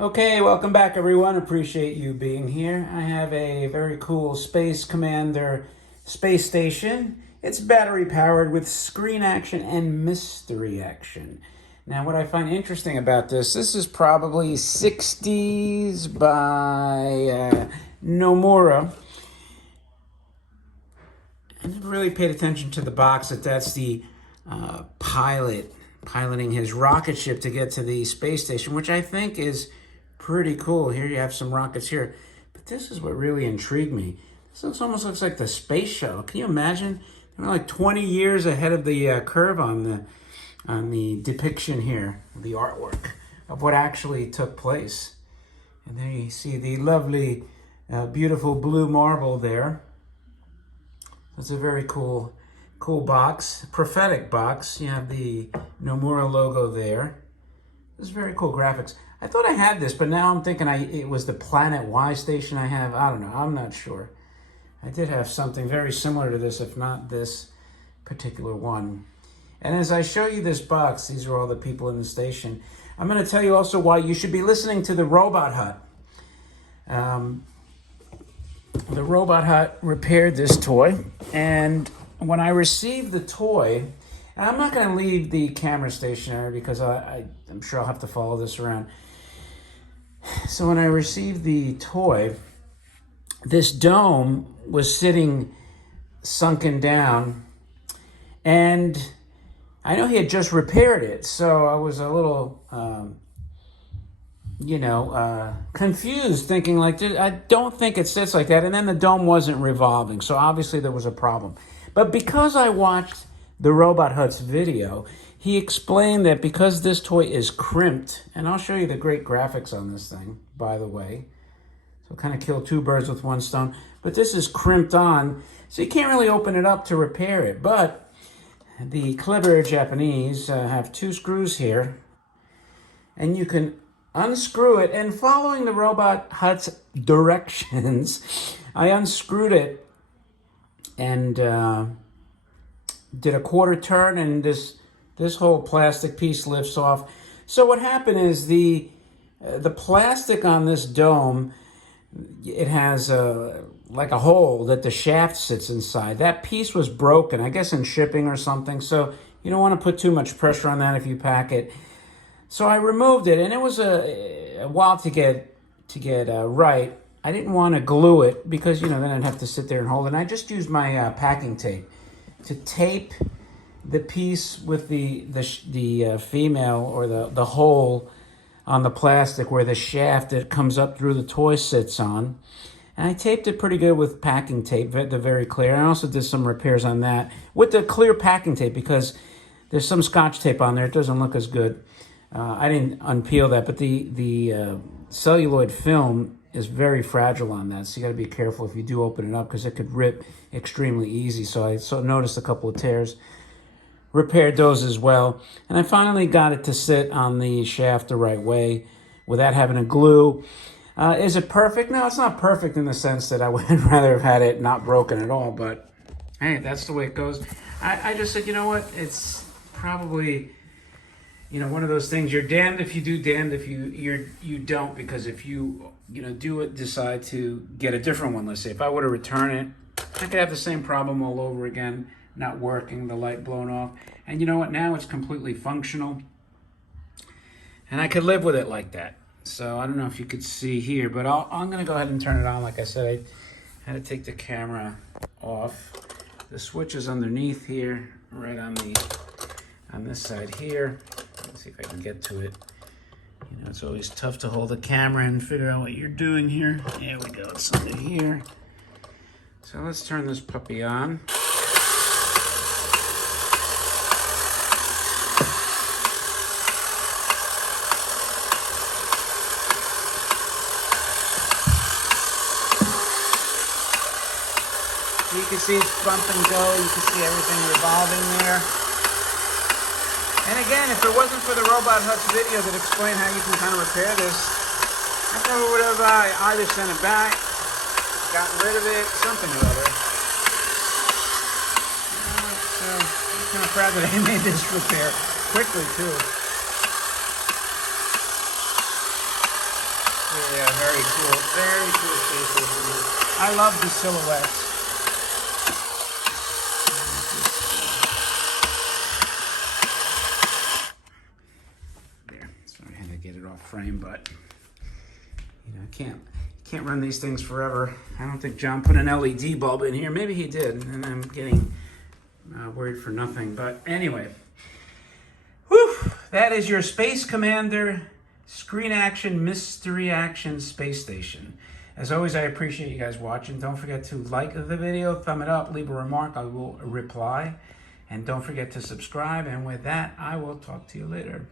Okay, welcome back everyone. Appreciate you being here. I have a very cool Space Commander space station. It's battery powered with screen action and mystery action. Now what I find interesting about this is probably 60s by Nomura. I never really paid attention to the box that's the pilot piloting his rocket ship to get to the space station, which I think is pretty cool. Here you have some rockets here. But this is what really intrigued me. This almost looks like the space shuttle. Can you imagine? They're like 20 years ahead of the curve on the depiction here, the artwork of what actually took place. And there you see the lovely, beautiful blue marble there. It's a very cool box, prophetic box. You have the Nomura logo there. This is very cool graphics. I thought I had this, but now I'm thinking it was the Planet Y station I have. I don't know. I'm not sure. I did have something very similar to this, if not this particular one. And as I show you this box, these are all the people in the station. I'm going to tell you also why you should be listening to the Robot Hut. The Robot Hut repaired this toy, and when I received the toy, I'm not going to leave the camera stationary because I'm sure I'll have to follow this around. So when I received the toy, this dome was sitting sunken down, and I know he had just repaired it, so I was a little, confused, thinking like, I don't think it sits like that. And then the dome wasn't revolving, so obviously there was a problem. But because I watched the Robot Hut's video, he explained that because this toy is crimped, and I'll show you the great graphics on this thing, by the way. So kind of kill two birds with one stone. But this is crimped on, so you can't really open it up to repair it. But the clever Japanese have two screws here, and you can unscrew it. And following the Robot Hut's directions, I unscrewed it and did a quarter turn, and this whole plastic piece lifts off. So what happened is the plastic on this dome, it has like a hole that the shaft sits inside. That piece was broken, I guess in shipping or something. So you don't want to put too much pressure on that if you pack it. So I removed it, and it was a while to get right. I didn't want to glue it because then I'd have to sit there and hold it. And I just used my packing tape to tape the piece with the female, or the hole on the plastic where the shaft that comes up through the toy sits on. And I taped it pretty good with packing tape, the very clear. I also did some repairs on that with the clear packing tape because there's some Scotch tape on there. It doesn't look as good. I didn't unpeel that, but the celluloid film is very fragile on that, so you got to be careful if you do open it up because it could rip extremely easy. So I noticed a couple of tears. Repaired those as well, and I finally got it to sit on the shaft the right way without having to glue. Is it perfect? No, it's not perfect in the sense that I would rather have had it not broken at all, but hey, that's the way it goes. I just said, you know what, it's probably one of those things, you're damned if you do, damned if you don't, because if you decide to get a different one, let's say if I were to return it, I could have the same problem all over again, not working, the light blown off. And you know what, now it's completely functional, and I could live with it like that. So I don't know if you could see here, but I'm going to go ahead and turn it on. Like I said, I had to take the camera off. The switch is underneath here, right on this side here. Let's see if I can get to it. It's always tough to hold the camera and figure out what you're doing here. There we go, it's under here. So let's turn this puppy on. You can see it's bump and go. You can see everything revolving there. And again, if it wasn't for the Robot Hut's video that explained how you can kind of repair this, I never would have either sent it back, gotten rid of it, something or other. I'm kind of proud that I made this repair quickly too. Yeah, very cool. Very cool space station. I love the silhouettes. There. Sorry, I had to get it off frame, but you know, can't run these things forever. I don't think John put an LED bulb in here. Maybe he did, and I'm getting worried for nothing. But anyway, whew, that is your Space Commander Screen Action Mystery Action Space Station. As always, I appreciate you guys watching. Don't forget to like the video, thumb it up, leave a remark. I will reply. And don't forget to subscribe. And with that, I will talk to you later.